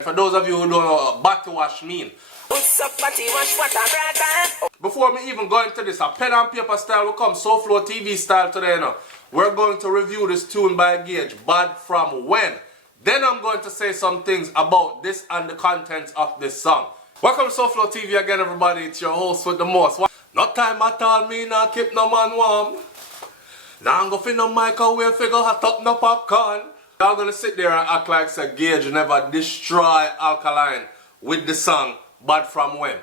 For those of you who don't know what body wash mean. Before me even go into this, a pen and paper style will come, SouFLoTV style today now. We're going to review this tune by Gage, Bad From When. Then I'm going to say some things about this and the contents of this song. Welcome to SouFLoTV again, everybody. It's your host with the most. No time at all, me nah keep no man warm. Now I'm going to no microwave figure hot up no popcorn. Y'all gonna sit there and act like say Gage never destroy ALKALINE with the song Bad From When.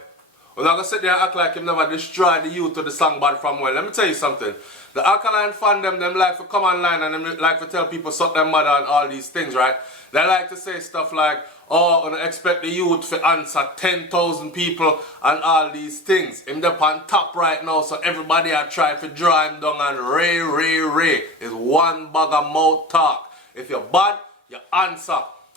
We're not gonna sit there and act like him never destroy the youth to the song Bad From When. Let me tell you something. The ALKALINE fan them like to come online and them like to tell people suck their mother and all these things, right? They like to say stuff like, oh, I expect the youth to answer 10,000 people and all these things. Him up on top right now, so everybody are trying to draw him down and ray. It's one bag of mouth talk. If you're bad, you answer.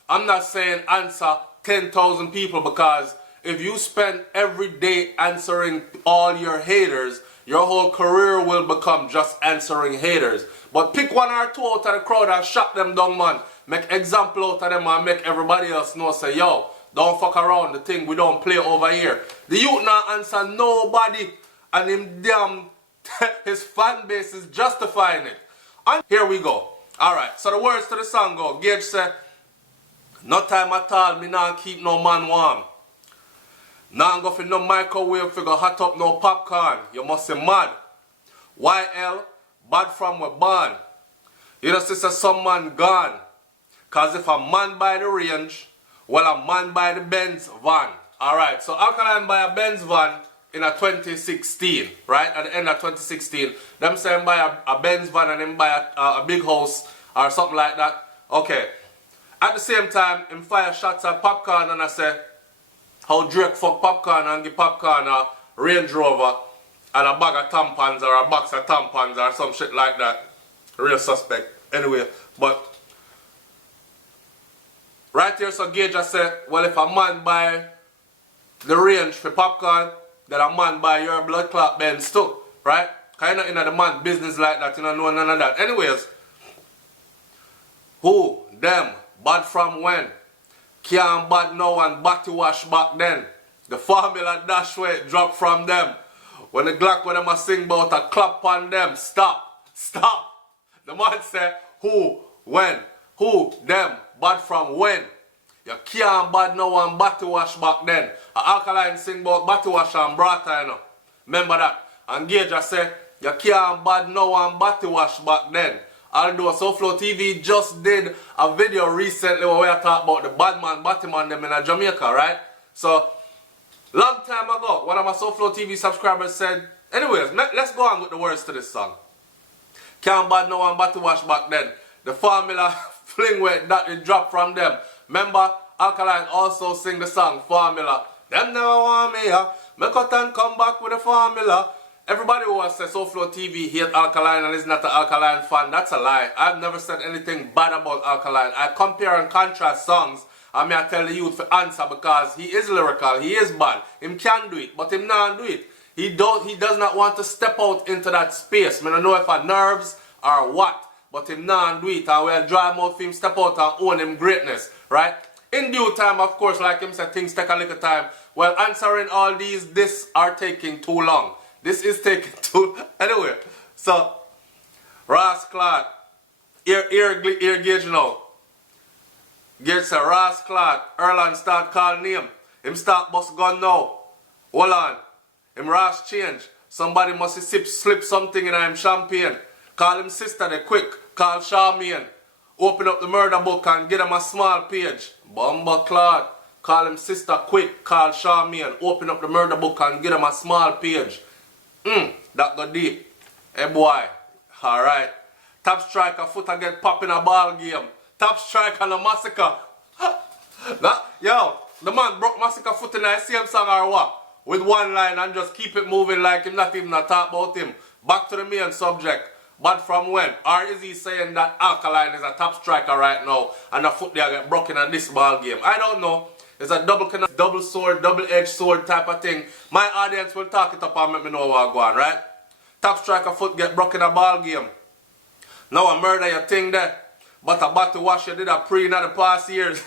I'm not saying answer 10,000 people, because if you spend every day answering all your haters, your whole career will become just answering haters. But pick one or two out of the crowd and shut them down, man. Make example out of them and make everybody else know, say, yo, don't fuck around, the thing we don't play over here. The youth not answer nobody, and him damn, his fan base is justifying it. And here we go. Alright, so the words to the song go. Gage said, no time at all, me nah keep no man warm. Nah go for no microwave figure hot up no popcorn. You must be mad. YL, bad from we born. You know, sister, some man gone. Cause if a man by the range, well, a man by the Benz van. Alright, so ALKALINE buy a Benz van in a 2016, right? At the end of 2016, them say buy a Benz van and then buy a big house or something like that. Okay. At the same time, him fire shots at popcorn, and I say, how Drake fuck popcorn and give popcorn a Range Rover and a bag of tampons or a box of tampons or some shit like that. Real suspect. Anyway, but right here, so Gage I said, well, if a man buy the range for popcorn, that a man buy your blood clot Benz too, right? Cause you're not in the man business like that, you don't know none of that. Anyways, who, them, bad from when? Can't bad now and body wash back then. The formula dash where it dropped from them. When the Glock when them a sing about a clap on them, stop. The man say, who, when? Who, them, bad from when? You can't bad now and body wash back then. ALKALINE sing about body wash and brata, you know. Remember that. And Gage I say, you can't bad now and body wash back then. Although SouFLoTV just did a video recently where we talk about the bad man, Batman them in Jamaica, right? So, long time ago, one of my SouFLoTV subscribers said, anyways, let's go on with the words to this song. Can't bad now and body wash back then. The formula fling where that it dropped from them. Remember, ALKALINE also sing the song Formula. Them never want me, make out and come back with the formula. Everybody who has said SouFLoTV hate ALKALINE and is not an ALKALINE fan, that's a lie. I've never said anything bad about ALKALINE. I compare and contrast songs, and I tell the youth to answer, because he is lyrical, he is bad. Him can do it, but him not do it. He does not want to step out into that space. I don't know if I nerves or what, but him not do it, and we'll draw him out for him step out and own him greatness, right? In due time, of course, like him said, things take a little time. Well, answering all this are taking too long. This is taking too... Anyway, so, Ross Clark, ear Gage now. Gage say, Ross Clark, Erland start call name. Him start bust gun now. Hold on. Him Ross change. Somebody must slip something in him champagne. Call him sister there quick. Call Charmaine. Open up the murder book and get him a small page. Bumba Clark. Call him sister quick. Call Charmaine. Open up the murder book and get him a small page. That go deep. Hey boy. Alright. Top striker foot and get pop in a ball game. Top striker and a massacre. Yo, the man broke massacre foot in the same song or what? With one line and just keep it moving like him not even a talk about him. Back to the main subject. But from when? Or is he saying that ALKALINE is a top striker right now and the foot there get broken at this ball game? I don't know. It's a double sword, double-edged sword type of thing. My audience will talk it up and let me know what going on, right? Top striker foot get broken a ball game. Now I murder your thing there. But a bottle wash you did a pre in the past years.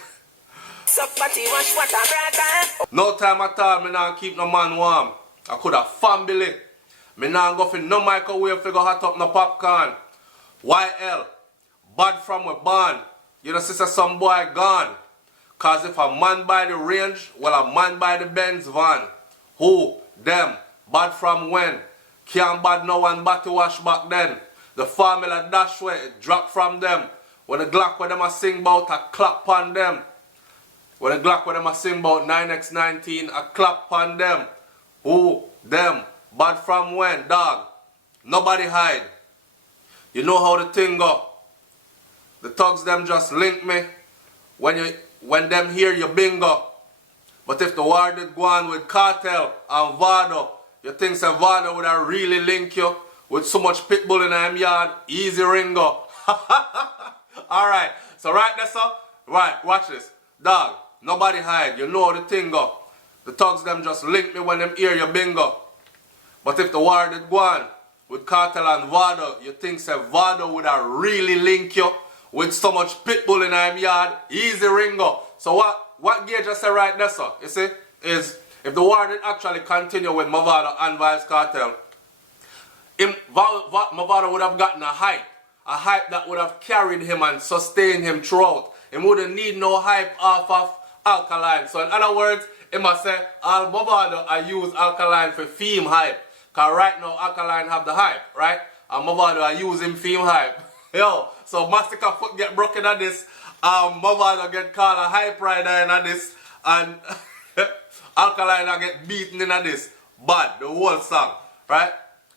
No time at all, me nah keep no man warm. I could have family. Me nah go for no microwave to go hot up no popcorn. YL, bad from we born. You know, sister, some boy gone. Cause if a man by the range, well, a man by the Benz van. Who? Them. Bad from when? Can't bad no one body wash back then. The formula dash way, it drop from them. When the Glock when them a sing about, a clap on them. When the Glock when them a sing about 9x19, a clap on them. Who? Them. Bad from when? Dog. Nobody hide. You know how the thing go. The thugs them just link me. When them hear you bingo. But if the war did go on with Cartel and Vado, you think say Vado would have really link you with so much pitbull in him yard? Easy ringo. Alright, so right there, sir. Right, watch this. Dog, nobody hide. You know how the thing go. The thugs them just link me when them hear you bingo. But if the war did go on with Cartel and Vado, you think say Vado would have really link you with so much pitbull in him yard? Easy ringo. So what Gage just said right there, sir, you see, is if the war did actually continue with Mavado and Vybz Cartel, Mavado would have gotten a hype that would have carried him and sustained him throughout. He wouldn't need no hype off of Alkaline. So in other words, he must say, all Mavado I use Alkaline for theme hype. Because right now Alkaline have the hype, right? And Mavado I use him theme hype. Yo, so Mastica foot get broken at this. Mavado get called a hype rider in this. And Alkaline I get beaten in this. Bad, the whole song, right?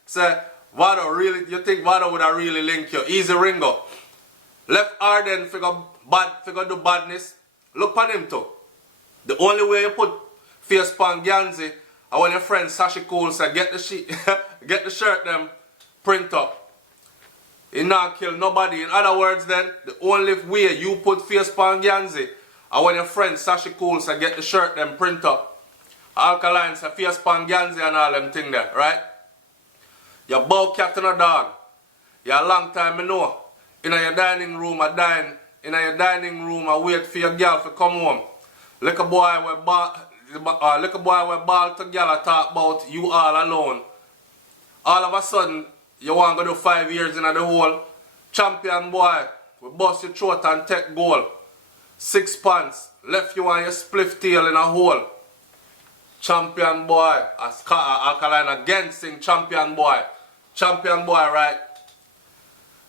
So Vado really, you think Vado would have really linked you? Easy ringo. Left Arden figure do badness. Look on him too. The only way you put face pan Ganzi, and when your friend Sashi Cool said get the sheet, get the shirt them print up. He not kill nobody. In other words then, the only way you put face pan Ganzi, and when your friend Sashi Cool said get the shirt them print up. Alkaline say face pan Ganzi and all them thing there, right? You bow captain a dog. You a long time I know. In your dining room I dine. In your dining room I wait for your girl to come home. Little boy we ball to girl I talk about you all alone. All of a sudden you want to do 5 years in the hole. Champion boy, we bust your throat and take goal. 6 pants, left you on your spliff tail in a hole. Champion boy, Alkaline again sing champion boy. Champion boy, right?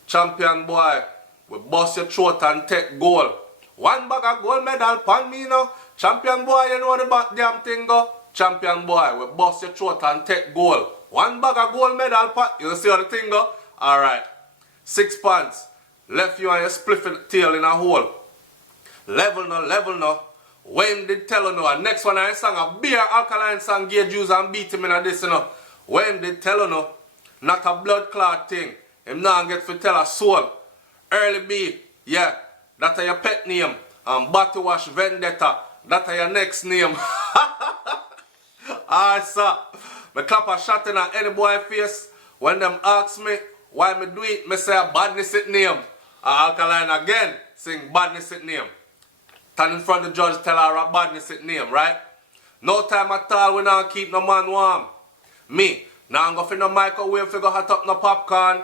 Champion boy, we bust your throat and take goal. 1 bag of gold medal pan me now. Champion boy, you know the damn thing go. Champion boy, we bust your throat and take goal. 1 bag of gold medal pan. You see how the thing go? Alright. 6 pants, left you on your spliff tail in a hole. Level no. When did tell you no? Next one I sang a beer Alkaline song Gage use and beat him in this, you know. When did tell you no? Not a blood clot thing. Him now get to tell a soul. Early B, yeah, that's your pet name. And Body Wash Vendetta, that's your next name. Alright, sir. Me clap a shot in any boy face. When them ask me why me do it, me say a badness it name. Alkaline again sing badness it name. Stand in front of the judge, tell her a badness it name, right? No time at all, we not keep no man warm. Me, now I'm going to no microwave to go hot up no popcorn.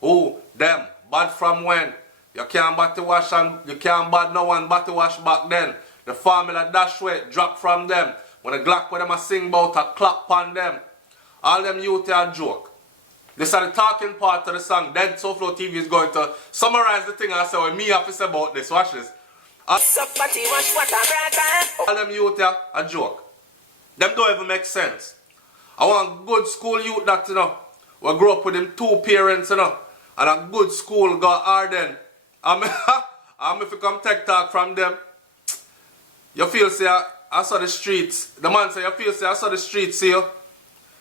Who? Them. Bad from when? You can't body wash and you can't bad no one body wash back then. The formula dash way drop from them. When the Glock with them a sing about a clap on them. All them youth are joke. This is the talking part of the song. Then SouFLoTV is going to summarize the thing I say what me have to say about this. Watch this. All them youth are a joke. Them don't even make sense. I want good school youth that, you know, will grow up with them 2 parents, you know, and a good school go Arden. And if you come take talk from them, you feel say I saw the streets. The man say you feel say I saw the streets, see you.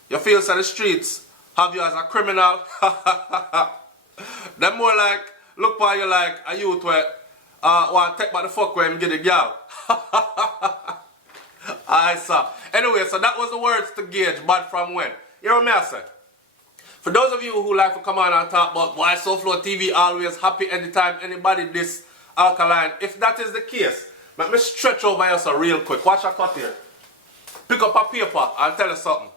You feel say the streets have you as a criminal. Them more like look for you like a youth where want to take back the fuck where him get the girl. I saw. Anyway, so that was the words to Gage, bad from when. You know what I say? For those of you who like to come on and talk about why SouFLoTV always happy anytime anybody this Alkaline, if that is the case, Let me stretch over here so real quick. Watch a cut here. Pick up a paper and tell you something.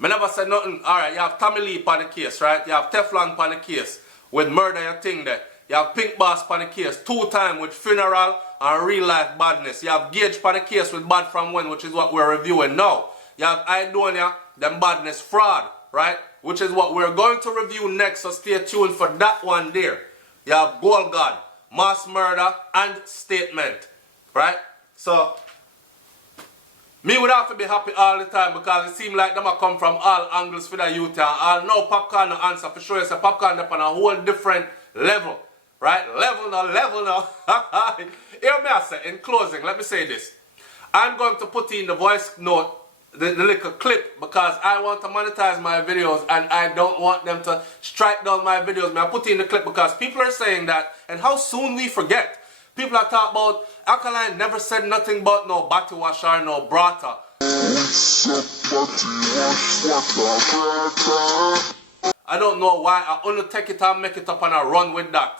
I never said nothing. Alright, you have Tommy Lee on the case, right? You have Teflon on the case with murder your thing there. You have Pink Boss on the case 2 times with funeral and real life badness. You have Gage on the case with bad from when, which is what we're reviewing now. You have Idonia, them badness fraud, right? Which is what we're going to review next, so stay tuned for that one there. You have Gold God, mass murder, and statement, right? So, me would have to be happy all the time because it seems like them are come from all angles for the youth. I'll know Popcorn no answer for sure. It's a Popcorn up on a whole different level, right? Level now. Hear me I say, in closing, let me say this. I'm going to put in the voice note, the little clip, because I want to monetize my videos and I don't want them to strike down my videos. I put in the clip because people are saying that, and how soon we forget. People are talking about Alkaline never said nothing about no body wash or no brata. I don't know why I only take it and make it up and I run with that.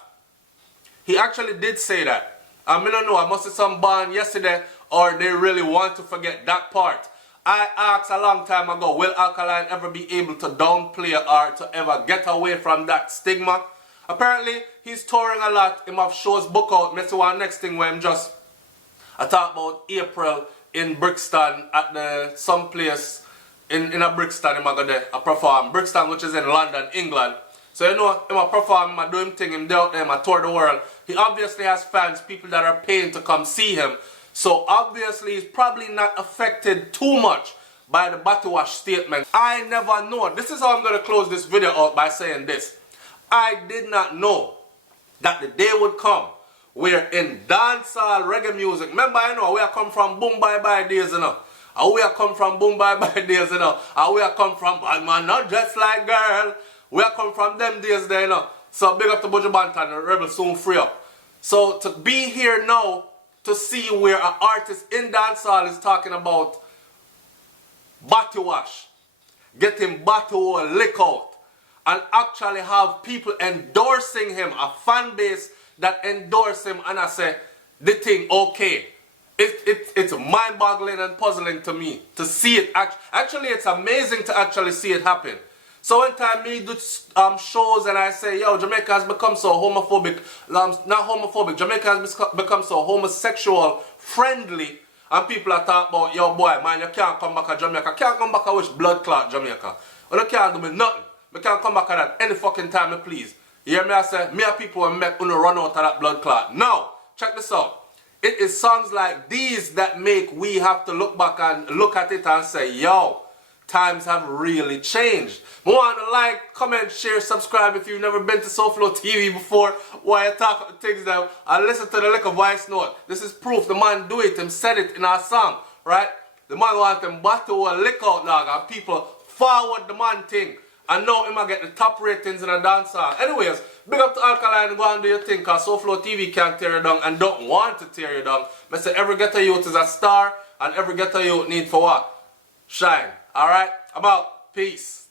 He actually did say that. I don't know, I must have some bond yesterday or they really want to forget that part. I asked a long time ago, will Alkaline ever be able to downplay or to ever get away from that stigma? Apparently, he's touring a lot. He have shows book out. Let's see one next thing where I'm just... I talk about April in Brixton at the some place in a Brixton. I'm going to perform. Brixton, which is in London, England. So you know, I'm perform, I'm doing thing, I'm out there, I tour the world. He obviously has fans, people that are paying to come see him. So obviously he's probably not affected too much by the body wash statement. I never know. This is how I'm going to close this video out by saying this. I did not know that the day would come where in dancehall reggae music, remember I know we are come from boom bye bye days, you know. And we are come from boom bye bye days, you know. And we are come from bad man not just like girl. We are come from them days there, you know. So big up to Buju Banton, the rebel soon free up. So to be here now to see where an artist in dancehall is talking about body wash, getting body lick out, and actually have people endorsing him, a fan base that endorse him, and I say, the thing okay. It's mind-boggling and puzzling to me to see it. Actually, it's amazing to actually see it happen. So one time me do shows and I say, yo, Jamaica has become so homophobic, not homophobic, Jamaica has become so homosexual friendly, and people are talking about, yo boy, man, you can't come back to Jamaica. Can't come back to which blood clot Jamaica. You can't do me nothing. I can't come back at that any fucking time you please. You hear me I say, me and people will make you run out of that blood clot. Now, check this out. It is songs like these that make we have to look back and look at it and say, yo, times have really changed. I want to like, comment, share, subscribe if you've never been to SouFLoTV before while you talk about the things there and listen to the little voice note. This is proof. The man do it. Him said it in our song, right? The man want them battle a lick out dog and people forward the man thing. And now him I get the top ratings in a dancehall. Anyways, big up to Alkaline, go and do your thing because SouFLoTV can't tear you down and don't want to tear you down. I say every ghetto youth is a star and every ghetto youth need for what? Shine. Alright? I'm out. Peace.